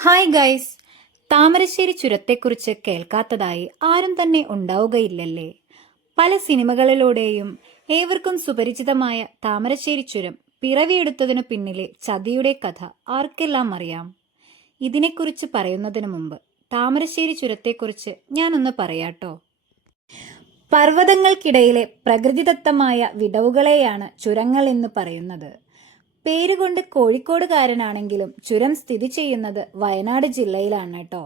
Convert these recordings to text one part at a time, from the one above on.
Hi guys, Thamarassery ചുരത്തെക്കുറിച്ച് കേൾക്കാത്തതായി ആരും തന്നെ ഉണ്ടാവുകയില്ലല്ലേ. പല സിനിമകളിലൂടെയും ഏവർക്കും സുപരിചിതമായ താമരശ്ശേരി ചുരം പിറവിയെടുത്തതിനു പിന്നിലെ ചതിയുടെ കഥ ആർക്കെല്ലാം അറിയാം. ഇതിനെക്കുറിച്ച് പറയുന്നതിനു മുമ്പ് താമരശ്ശേരി ചുരത്തെക്കുറിച്ച് ഞാനൊന്ന് പറയാട്ടോ. പർവ്വതങ്ങൾക്കിടയിലെ പ്രകൃതിദത്തമായ വിടവുകളെയാണ് ചുരങ്ങൾ എന്ന് പറയുന്നത്. പേരുകൊണ്ട് കോഴിക്കോടുകാരനാണെങ്കിലും ചുരം സ്ഥിതി ചെയ്യുന്നത് വയനാട് ജില്ലയിലാണ് കേട്ടോ.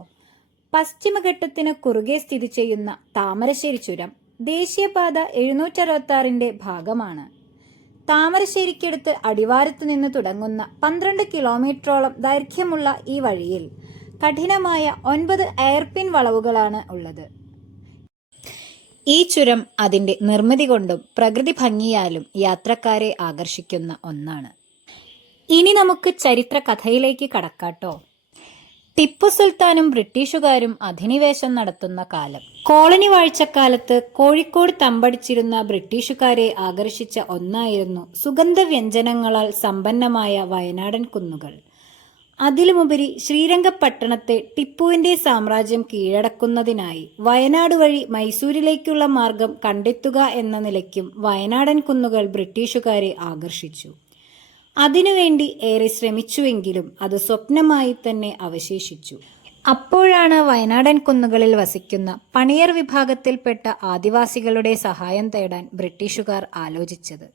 പശ്ചിമഘട്ടത്തിന് കുറുകെ സ്ഥിതി ചെയ്യുന്ന താമരശ്ശേരി ചുരം ദേശീയപാത 766 ഭാഗമാണ്. താമരശ്ശേരിക്കടുത്ത് അടിവാരത്ത് നിന്ന് തുടങ്ങുന്ന 12 കിലോമീറ്ററോളം ദൈർഘ്യമുള്ള ഈ വഴിയിൽ കഠിനമായ 9 എയർപിൻ വളവുകളാണ് ഉള്ളത്. ഈ ചുരം അതിന്റെ നിർമ്മിതി കൊണ്ടും പ്രകൃതി ഭംഗിയാലും യാത്രക്കാരെ ആകർഷിക്കുന്ന ഒന്നാണ്. ഇനി നമുക്ക് ചരിത്ര കഥയിലേക്ക് കടക്കാട്ടോ. ടിപ്പു സുൽത്താനും ബ്രിട്ടീഷുകാരും അധിനിവേശം നടത്തുന്ന കാലം. കോളനി വാഴ്ചക്കാലത്ത് കോഴിക്കോട് തമ്പടിച്ചിരുന്ന ബ്രിട്ടീഷുകാരെ ആകർഷിച്ച ഒന്നായിരുന്നു സുഗന്ധവ്യഞ്ജനങ്ങളാൽ സമ്പന്നമായ വയനാടൻ കുന്നുകൾ. അതിലുമുപരി ശ്രീരംഗപട്ടണത്തെ ടിപ്പുവിന്റെ സാമ്രാജ്യം കീഴടക്കുന്നതിനായി വയനാട് വഴി മൈസൂരിലേക്കുള്ള മാർഗം കണ്ടെത്തുക എന്ന നിലയ്ക്കും വയനാടൻ കുന്നുകൾ ബ്രിട്ടീഷുകാരെ ആകർഷിച്ചു. അതിനുവേണ്ടി ഏറെ ശ്രമിച്ചുവെങ്കിലും അത് സ്വപ്നമായി തന്നെ അവശേഷിച്ചു. അപ്പോഴാണ് വയനാടൻ കുന്നുകളിൽ വസിക്കുന്ന പണിയർ വിഭാഗത്തിൽപ്പെട്ട ആദിവാസികളുടെ സഹായം തേടാൻ ബ്രിട്ടീഷുകാർ ആലോചിച്ചത്.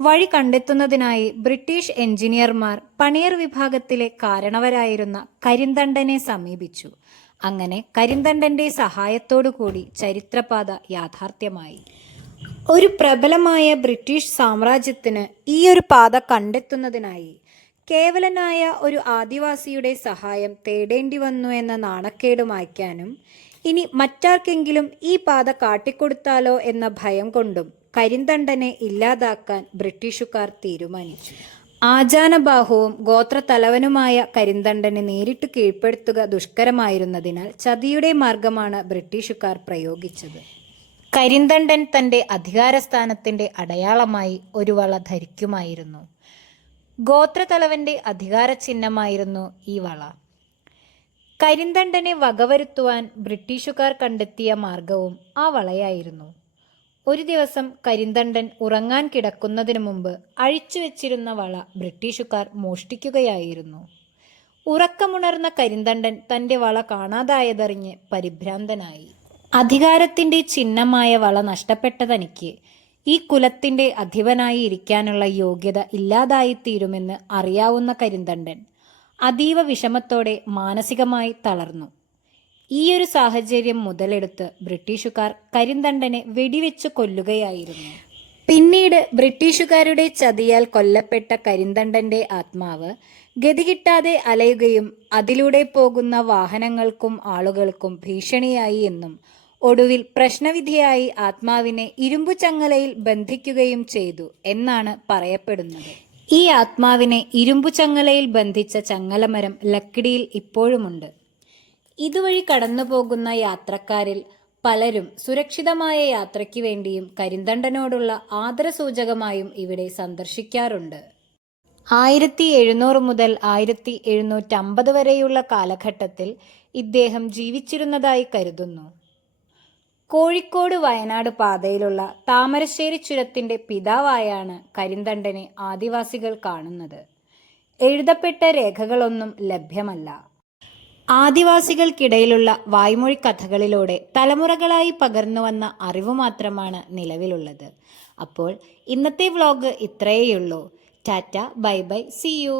വഴി കണ്ടെത്തുന്നതിനായി ബ്രിട്ടീഷ് എഞ്ചിനീയർമാർ പണിയർ വിഭാഗത്തിലെ കാരണവരായിരുന്ന കരിന്തണ്ടനെ സമീപിച്ചു. അങ്ങനെ കരിന്തണ്ടന്റെ സഹായത്തോടുകൂടി ചരിത്രപാത യാഥാർത്ഥ്യമായി. ഒരു പ്രബലമായ ബ്രിട്ടീഷ് സാമ്രാജ്യത്തിന് ഈ ഒരു പാത കണ്ടെത്തുന്നതിനായി കേവലനായ ഒരു ആദിവാസിയുടെ സഹായം തേടേണ്ടി വന്നു എന്ന നാണക്കേട് മായ്ക്കാനും ഇനി മറ്റാർക്കെങ്കിലും ഈ പാത കാട്ടിക്കൊടുത്താലോ എന്ന ഭയം കൊണ്ടും കരിന്തണ്ടനെ ഇല്ലാതാക്കാൻ ബ്രിട്ടീഷുകാർ തീരുമാനിച്ചു. ആജാനബാഹുവും ഗോത്രത്തലവനുമായ കരിന്തണ്ടനെ നേരിട്ട് കീഴ്പ്പെടുത്തുക ദുഷ്കരമായിരുന്നതിനാൽ ചതിയുടെ മാർഗമാണ് ബ്രിട്ടീഷുകാർ പ്രയോഗിച്ചത്. കരിന്തണ്ടൻ തന്റെ അധികാരസ്ഥാനത്തിന്റെ അടയാളമായി ഒരു വള ധരിക്കുമായിരുന്നു. ഗോത്രത്തലവന്റെ അധികാര ചിഹ്നമായിരുന്നു ഈ വള. കരിന്തണ്ടനെ വകവരുത്തുവാൻ ബ്രിട്ടീഷുകാർ കണ്ടെത്തിയ മാർഗവും ആ വളയായിരുന്നു. ഒരു ദിവസം കരിന്തണ്ടൻ ഉറങ്ങാൻ കിടക്കുന്നതിനു മുമ്പ് അഴിച്ചു വെച്ചിരുന്ന വള ബ്രിട്ടീഷുകാർ മോഷ്ടിക്കുകയായിരുന്നു. ഉറക്കമുണർന്ന കരിന്തണ്ടൻ തന്റെ വള കാണാതായതറിഞ്ഞ് പരിഭ്രാന്തനായി. അധികാരത്തിന്റെ ചിഹ്നമായ വള നഷ്ടപ്പെട്ട തനിക്ക് ഈ കുലത്തിന്റെ അധിപനായി ഇരിക്കാനുള്ള യോഗ്യത ഇല്ലാതായിത്തീരുമെന്ന് അറിയാവുന്ന കരിന്തണ്ടൻ അതീവ വിഷമത്തോടെ മാനസികമായി തളർന്നു. ഈയൊരു സാഹചര്യം മുതലെടുത്ത് ബ്രിട്ടീഷുകാർ കരിന്തണ്ടനെ വെടിവെച്ച് കൊല്ലുകയായിരുന്നു. പിന്നീട് ബ്രിട്ടീഷുകാരുടെ ചതിയാൽ കൊല്ലപ്പെട്ട കരിന്തണ്ടന്റെ ആത്മാവ് ഗതികിട്ടാതെ അലയുകയും അതിലൂടെ പോകുന്ന വാഹനങ്ങൾക്കും ആളുകൾക്കും ഭീഷണിയായി എന്നും ഒടുവിൽ പ്രശ്നവിധിയായി ആത്മാവിനെ ഇരുമ്പു ചങ്ങലയിൽ ബന്ധിക്കുകയും ചെയ്തു എന്നാണ് പറയപ്പെടുന്നത്. ഈ ആത്മാവിനെ ഇരുമ്പു ചങ്ങലയിൽ ബന്ധിച്ച ചങ്ങലമരം ലക്കിടിയിൽ ഇപ്പോഴുമുണ്ട്. ഇതുവഴി കടന്നുപോകുന്ന യാത്രക്കാരിൽ പലരും സുരക്ഷിതമായ യാത്രയ്ക്ക് വേണ്ടിയും കരിന്തണ്ടനോടുള്ള ആദരസൂചകമായും ഇവിടെ സന്ദർശിക്കാറുണ്ട്. 1700 മുതൽ 1750 വരെയുള്ള കാലഘട്ടത്തിൽ ഇദ്ദേഹം ജീവിച്ചിരുന്നതായി കരുതുന്നു. കോഴിക്കോട് വയനാട് പാതയിലുള്ള താമരശ്ശേരി ചുരത്തിന്റെ പിതാവായാണ് കരിന്തണ്ടനെ ആദിവാസികൾ കാണുന്നത്. എഴുതപ്പെട്ട രേഖകളൊന്നും ലഭ്യമല്ല. ആദിവാസികൾക്കിടയിലുള്ള വായ്മൊഴി കഥകളിലൂടെ തലമുറകളായി പകർന്നു വന്ന അറിവ് മാത്രമാണ് നിലവിലുള്ളത്. അപ്പോൾ ഇന്നത്തെ വ്ലോഗ് ഇത്രയേയുള്ളൂ. Tata, bye bye, see U.